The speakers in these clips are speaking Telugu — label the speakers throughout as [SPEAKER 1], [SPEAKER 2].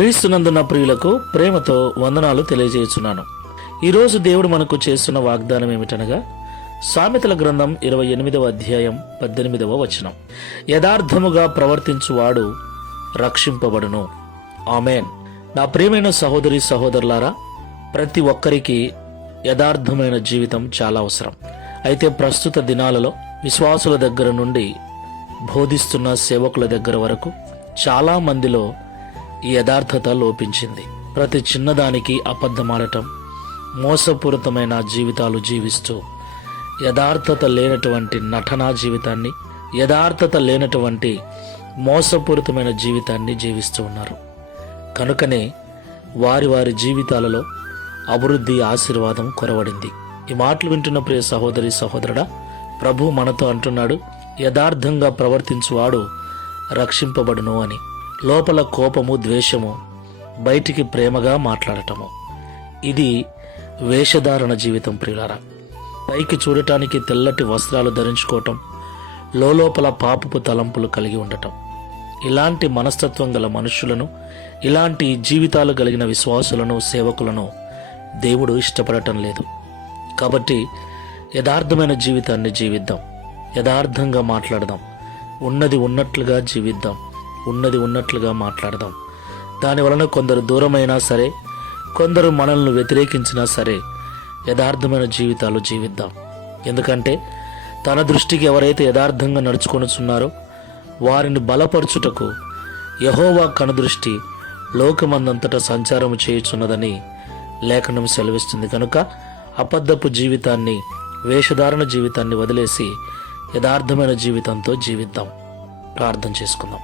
[SPEAKER 1] క్రీస్తునందున ప్రియులకు ప్రేమతో వందనాలు తెలియజేస్తున్నాను ఈరోజు దేవుడు మనకు చేస్తున్న వాగ్దానం ఏమిటనగా సామెతల గ్రంథం ఇరవై ఎనిమిదవ అధ్యాయం పద్దెనిమిదవ వచనం. యథార్థముగా ప్రవర్తించువాడు రక్షింపబడును. ఆమెన్. నా ప్రియమైన సహోదరి సహోదరులారా ప్రతి ఒక్కరికి యథార్థమైన జీవితం చాలా అవసరం. అయితే ప్రస్తుత దినాలలో విశ్వాసుల దగ్గర నుండి బోధిస్తున్న సేవకుల దగ్గర వరకు చాలా మందిలో యథార్థత లోపించింది. ప్రతి చిన్నదానికి అబద్ధమాడటం మోసపూరితమైన జీవితాలు జీవిస్తూ యథార్థత లేనటువంటి నటనా జీవితాన్ని యథార్థత లేనటువంటి మోసపూరితమైన జీవితాన్ని జీవిస్తూ ఉన్నారు. కనుకనే వారి వారి జీవితాలలో అభివృద్ధి ఆశీర్వాదం కొరవడింది. ఈ మాటలు వింటున్న ప్రియ సహోదరి సహోదరుడా ప్రభు మనతో అంటున్నాడు యథార్థంగా ప్రవర్తించువాడు రక్షింపబడును అని. లోపల కోపము ద్వేషము బయటికి ప్రేమగా మాట్లాడటము. ఇది వేషధారణ జీవితం ప్రియులారా. పైకి చూడటానికి తెల్లటి వస్త్రాలు ధరించుకోవటం లోపల పాపపు తలంపులు కలిగి ఉండటం. ఇలాంటి మనస్తత్వం గల మనుషులను ఇలాంటి జీవితాలు కలిగిన విశ్వాసులను సేవకులను దేవుడు ఇష్టపడటం లేదు. కాబట్టి యథార్థమైన జీవితాన్ని జీవిద్దాం. యథార్థంగా మాట్లాడదాం. ఉన్నది ఉన్నట్లుగా జీవిద్దాం. ఉన్నది ఉన్నట్లుగా మాట్లాడదాం. దాని వలన కొందరు దూరమైనా సరే కొందరు మనల్ని వ్యతిరేకించినా సరే యథార్థమైన జీవితాలు జీవిద్దాం. ఎందుకంటే తన దృష్టికి ఎవరైతే యథార్థంగా నడుచుకొనుచున్నారో వారిని బలపరచుటకు యహోవా కనుదృష్టి లోకమందంతటా సంచారం చేయుచున్నదని లేఖనం సెలవిస్తుంది. కనుక అబద్ధపు జీవితాన్ని వేషధారణ జీవితాన్ని వదిలేసి యథార్థమైన జీవితంతో జీవిద్దాం. ప్రార్థన చేసుకుందాం.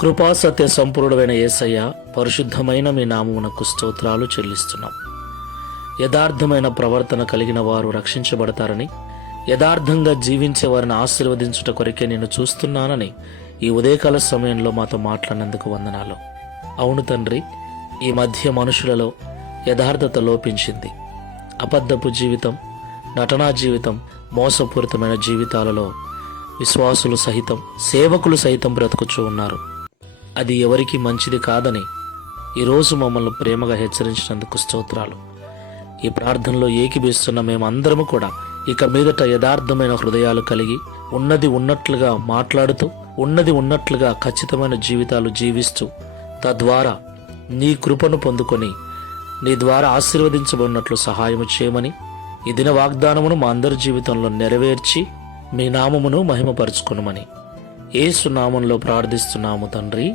[SPEAKER 1] కృపాసత్య సంపూర్ణమైన యేసయ్య పరిశుద్ధమైన మీ నామమునకు స్తోత్రాలు చెల్లిస్తున్నాం. యథార్థమైన ప్రవర్తన కలిగిన వారు రక్షించబడతారని యథార్థంగా జీవించే వారిని ఆశీర్వదించుట కొరకే నేను చూస్తున్నానని ఈ ఉదయకాల సమయంలో మాతో మాట్లాడినందుకు వందనాలు. అవును తండ్రి ఈ మధ్య మనుషులలో యథార్థత లోపించింది. అబద్ధపు జీవితం నటనా జీవితం మోసపూరితమైన జీవితాలలో విశ్వాసులు సహితం సేవకులు సైతం బ్రతుకుచూ ఉన్నారు. అది ఎవరికి మంచిది కాదని ఈరోజు మమ్మల్ని ప్రేమగా హెచ్చరించినందుకు స్తోత్రాలు. ఈ ప్రార్థనలో ఏకీభిస్తున్న మేమందరము కూడా ఇక మీదట యథార్థమైన హృదయాలు కలిగి ఉన్నది ఉన్నట్లుగా మాట్లాడుతూ ఉన్నది ఉన్నట్లుగా ఖచ్చితమైన జీవితాలు జీవిస్తూ తద్వారా నీ కృపను పొందుకొని నీ ద్వారా ఆశీర్వదించబడినట్లు సహాయము చేయమని ఈ దిన వాగ్దానమును మా అందరి జీవితంలో నెరవేర్చి మీ నామమును మహిమపరుచుకునమని ఏసు నామంలో ప్రార్థిస్తున్నాము తండ్రి.